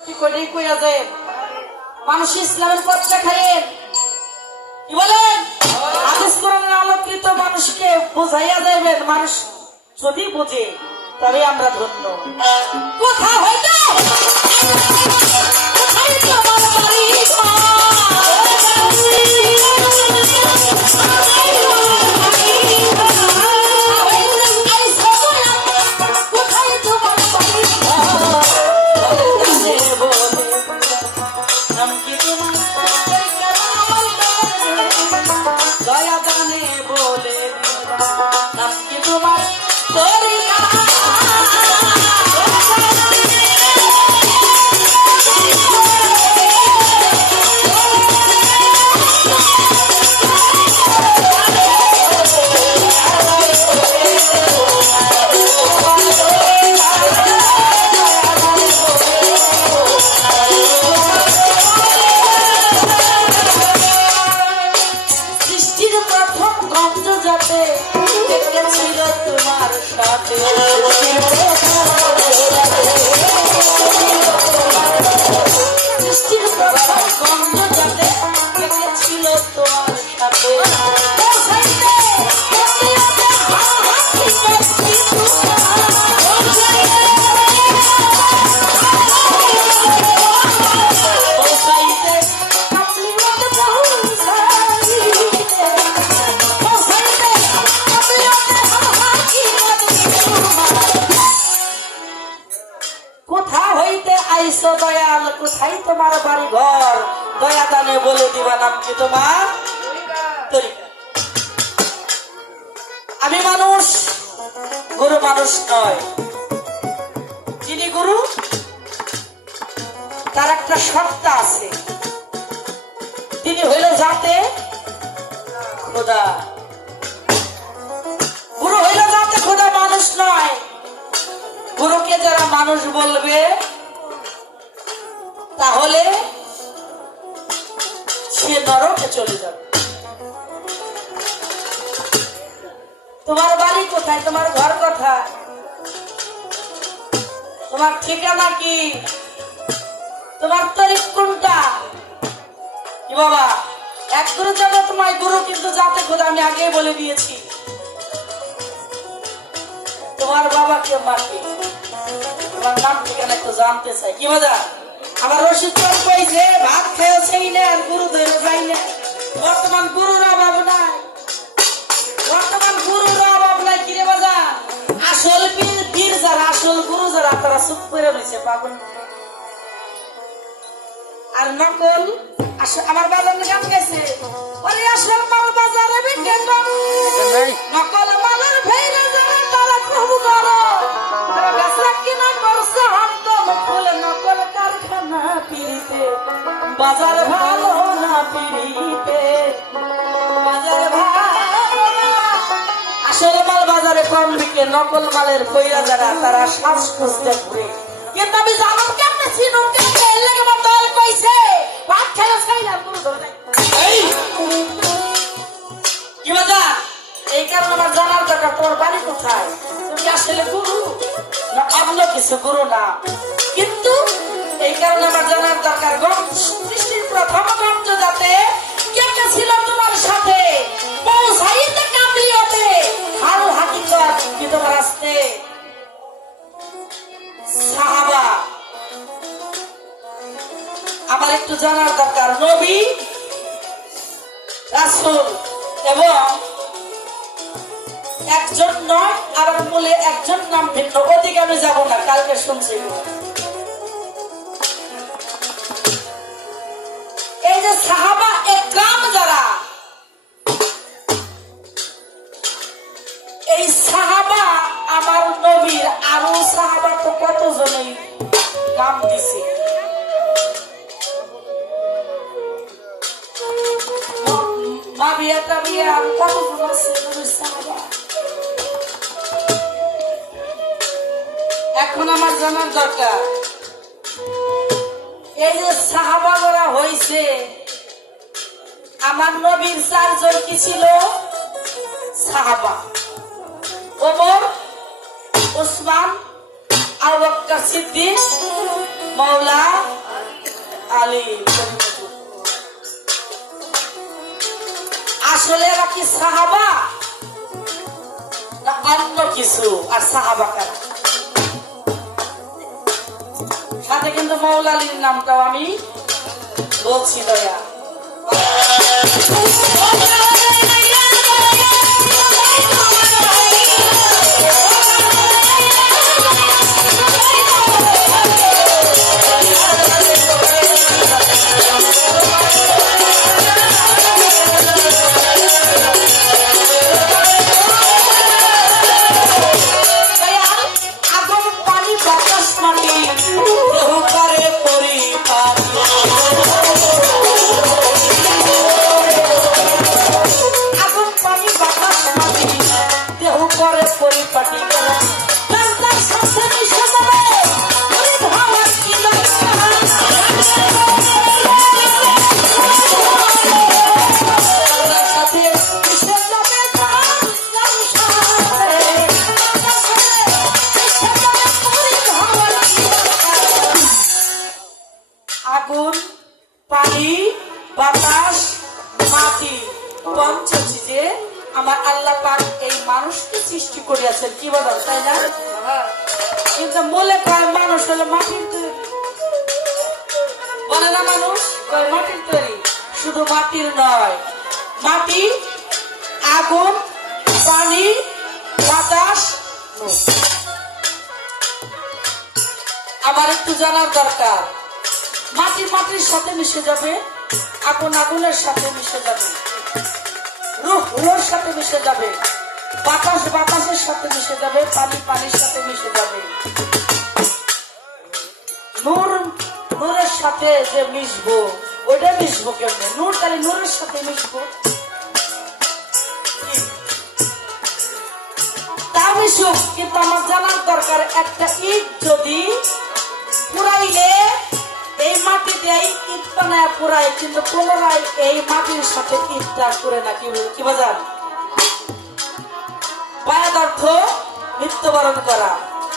কি করে কইয়া যায় মানুষ ইসলামের পথ দেখায়েন কি বলেন হাদিস কোরআনের আলোকিত মানুষকে বোঝাইয়া যাবেন মানুষ যদি বোঝে তবে আমরা ধন্য কোথা হইতে দয়াল কোথায় তোমার বাড়ি ঘর দয়া দানে বলে দিবা নাম কি তোমার তরিকা আমি মানুষ গুরু মানুষ নয় যিনি গুরু তার একটা সত্তা আছে তিনি হইল জাতে খোদা গুরু হইল জাতে খোদা মানুষ নয় গুরুকে যারা মানুষ বলবে তাহলে সে নরকে চলে যাবে তোমার বাড়ি কোথায় তোমার ঘর কোথায় তোমার ঠিকানা কি তোমার তারিখ কোনটা কি বাবা এক গুরু যাবে তোমার গুরু কিন্তু যাতে খোদা আমি আগে বলে দিয়েছি তোমার বাবা কে মাকে তোমার নাম ঠিকানা একটু জানতে চাই কি বাবা আমার রশিদ কইছে ভাত খেয়ে সেই না আর গুরু ধরে যাই না বর্তমান গুরুর অভাব নাই বর্তমান গুরুর অভাব নাই কিরে বাজা আসল পীর যারা আসল গুরু যারা তারা চুপ করে রয়েছে পাগল আর নকল আমার বাজার গান গেছে ওরে আসল মাল বাজারে বিকেন নকল মালের ভেইরা যারা তারা খুব গরো তারা বেচা কিনা করছে হন্ত ফুল নকল কারখানা পিরিতে বাজার ভালো না পিরিতে বাজার ভালো না আসল মাল বাজারে কম বিকে নকল মালের কইরা যারা তারা শ্বাস খুঁজতে ঘুরে কিন্তু আমি জানাম কেমনে চিনো কেমনে এর লাগে আমার দল কইছে ভাত খাইও খাইলাম পুরো ধরে এই কি বাজা এই কারণে আমার জানার দরকার তোর বাড়ি কোথায় তুমি আসলে গুরু না অন্য কিছু গুরু না কিন্তু এই কারণে আমার জানার দরকার সৃষ্টির প্রথম গন্ধ যাতে কেমনে ছিল তোমার সাথে পৌঁছাইতে কামলিয়তে হারু হাকিকত কি তোমার আসতে সাহাবা আমার একটু জানার দরকার নবী রাসূল এবং একজন নয় আর মূলে একজন নাম ভিন্ন ওদিকে আমি যাবো না কালকে শুনছি এই যে সাহাবা একরাম যারা এই সাহাবা আমার নবীর আরো সাহাবা তো কতজনই নাম দিছে মাবিয়াটা বিয়া কতজন আছে নবীর সাহাবা এখন আমার জানার দরকার এই যে সাহাবারা হইছে আমার নবীর চারজন কি ছিল সাহাবা ওমর উসমান আবু বকর সিদ্দিক মাওলা আলী। আসলে এরা কি সাহাবা না অন্য কিছু? আর সাহাবা কারা? সাথে কিন্তু মৌলা আলীর নামটাও আমি বলছি দয়া। আগুন, পানি, বাতাস, মাটি, পঞ্চচিজে আমার আল্লাহ পাক এই মানুষকে সৃষ্টি করিয়াছেন। কি বলো, তাই না? কিন্তু বলে কয় মানুষ হলো মাটির তৈরি, বলে না মানুষ কয় মাটির তৈরি। শুধু মাটির নয়, মাটি, আগুন, পানি, বাতাস। আমার একটু জানার দরকার, মাটি মাটির সাথে মিশে যাবে, আগুন আগুনের সাথে মিশে যাবে, রূহ রূহের সাথে মিশে যাবে, বাতাস বাতাসের সাথে মিশে যাবে, পানি পানির সাথে মিশে যাবে। নূর নূরের সাথে যে মিশবো, ওইটা মিশবো কেমনে? নূর তাহলে নূরের সাথে মিশবো, তা মিশুক। কিন্তু আমার জানার দরকার, একটা ইট যদি পুরাইলে এই মাটি দিয়ে ইট বানায় পুরাই, কিন্তু পুনরায় এই মাটির সাথে ইটটা করে না। কি বাজান? বায়াত অর্থ মৃত্যুবরণ করা,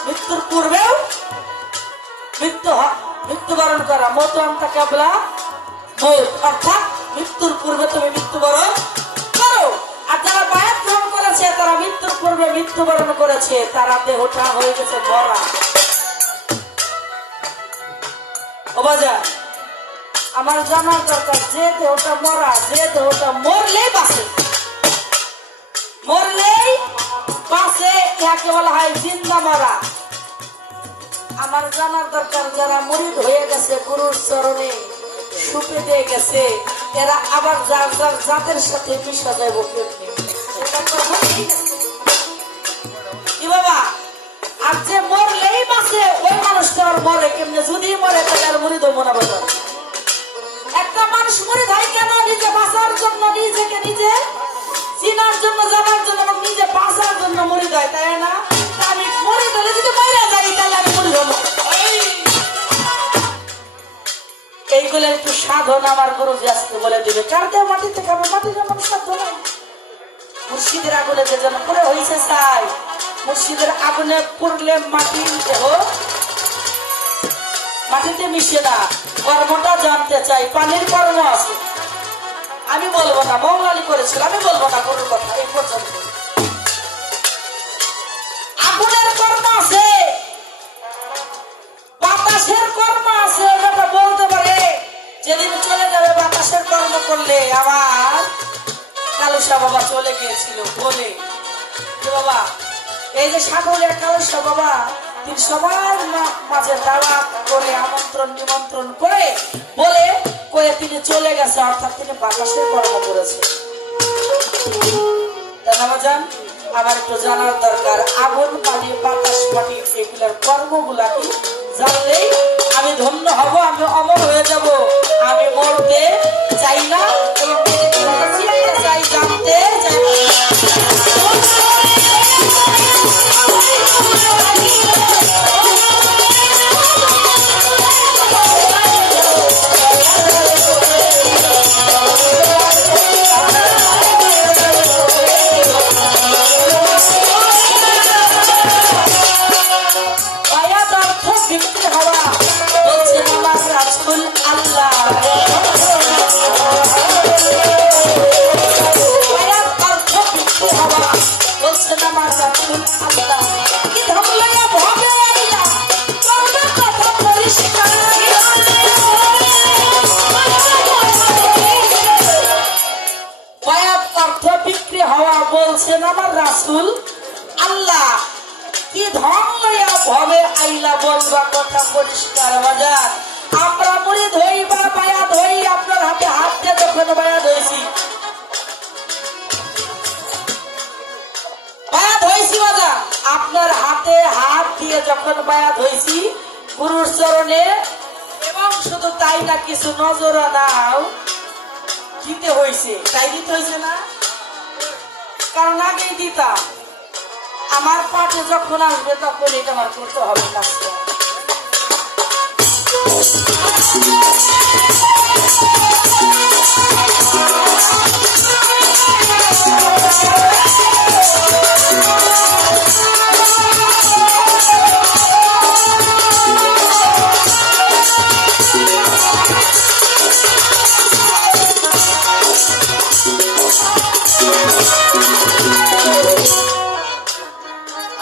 মৃত্যুর পূর্বেও মৃত্যুবরণ করা। মত আনতা কাবলা মৌত, অর্থাৎ মৃত্যুর পূর্বে তুমি মৃত্যুবরণ করো। আর যারা বায়াত গ্রহণ করেছে, তারা মৃত্যুর পূর্বে মৃত্যুবরণ করেছে, তারা দেহটা হয়ে গেছে মরা। আমার জানার দরকার, যে দেহটা মরা, যে দেহটা মরলেই বাঁচে, মরলেই বাঁচে, ইয়াকে বলা হয় জিন্দা মরা। আমার জানার দরকার, যারা মুরিদ হয়ে গেছে, গুরুর চরণে সুপে দিয়ে গেছে, এরা আবার যার যার জাতের সাথে মিশা যায় কি বাবা? আর যে মরলেই বাঁচে, ওই মানুষটা আর মরে কেমনে? যদি মরে তাহলে আর মুরিদ হবো না। বাজার একটা মানুষ মুরিদ হয় কেন? নিজে বাঁচার জন্য, নিজেকে নিজে চিনার জন্য, জানার জন্য, এবং নিজে বাঁচার জন্য মুরিদ হয়, তাই না? আমি মুরিদ হলে যদি মরে যাই, তাহলে আমি মুরিদ হবো। এইগুলো একটু সাধন আমার গুরুজি আজকে বলে দিবে। কার দেহ মাটি থেকে আমার মাটি যেমন সাধন, মুর্শিদের আগুনে যে যেন করে হয়েছে চাই, মুর্শিদের আগুনে পড়লে মাটির দেহ মাটিতে মিশে না। কর্মটা জানতে চাই, পানির কর্ম আছে, আমি বলবো না। মৌলা আলী করেছিল, আমি বলবো না কোনো কথা এই পর্যন্ত। আগুনের কর্ম আছে, বাতাসের কর্ম আছে, যেটা বলতে পারে যেদিন চলে যাবে বাতাসের কর্ম করলে। আমার কালুসা বাবা চলে গিয়েছিল বলে, বাবা এই যে সাগরের কালুসা বাবা, তিনি সবার মাঝে দাওয়াত করে, আমন্ত্রণ নিমন্ত্রণ করে বলে করে তিনি চলে গেছে, অর্থাৎ তিনি বাতাসের কর্ম করেছে। আমার একটু জানার দরকার, আগুন, পানি, বাতাস, মাটি, এগুলার কর্মগুলা কি জানলেই আমি ধন্য হব, আমি অমর হয়ে যাব। আমি মরতে চাই না, এবং চাই, জানতে চাই। বলছেন রাসূল আল্লাহ কি ধর্ময়া ভবে আইলা বলবা কথা পরিষ্কার বাজার আমরা মুড়ি ধইবা পায়া ধই আপনার হাতে হাত দিয়ে যখন পায়া ধইছি পায়া ধইছি বাজার আপনার হাতে হাত দিয়ে যখন পায়া ধইছি গুরুর চরণে এবং শুধু তাই না কিছু নজরানাও দিতে হয়েছে তাই দিতে হয়েছে না কারণ আগেই দিতাম আমার পাঠে যখন আসবে তখন এটা আমার করতে হবে কাজটা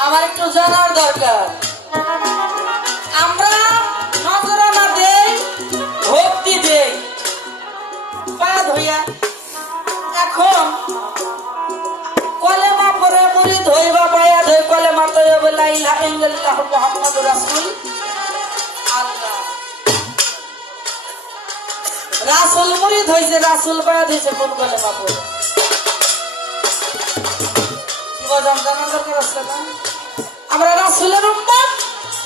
আমার একটু জানার দরকার আমরা নজরানা দেই ভক্তি দেই পায়া ধইয়া এখন কলেমা পড়ে মুড়ি ধইবা পায়া ধই কলেমা তৈবা লা ইলাহা ইল্লাল্লাহু মুহাম্মাদুর রাসূল আল্লাহ রাসূল মুড়ি ধইছে রাসূল পায়া ধইছে কোন কলেমা পড়ে কি বলেন জানার দরকার আছে না আমরা রাসূলের উম্মত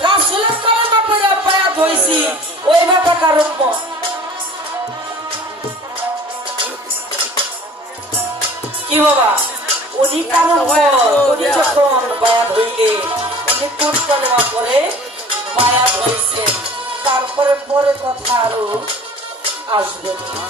রাসূলের কলেমা পড়ে পায়া ধইছি ওই বাটা কার উম্মত কি বাবা উনি কার উম্মত উনি যখন পায়া ধইলে উনি কোন কলেমা পড়ে পায়া ধইছে তারপরে পরে কথা আরো আসবে না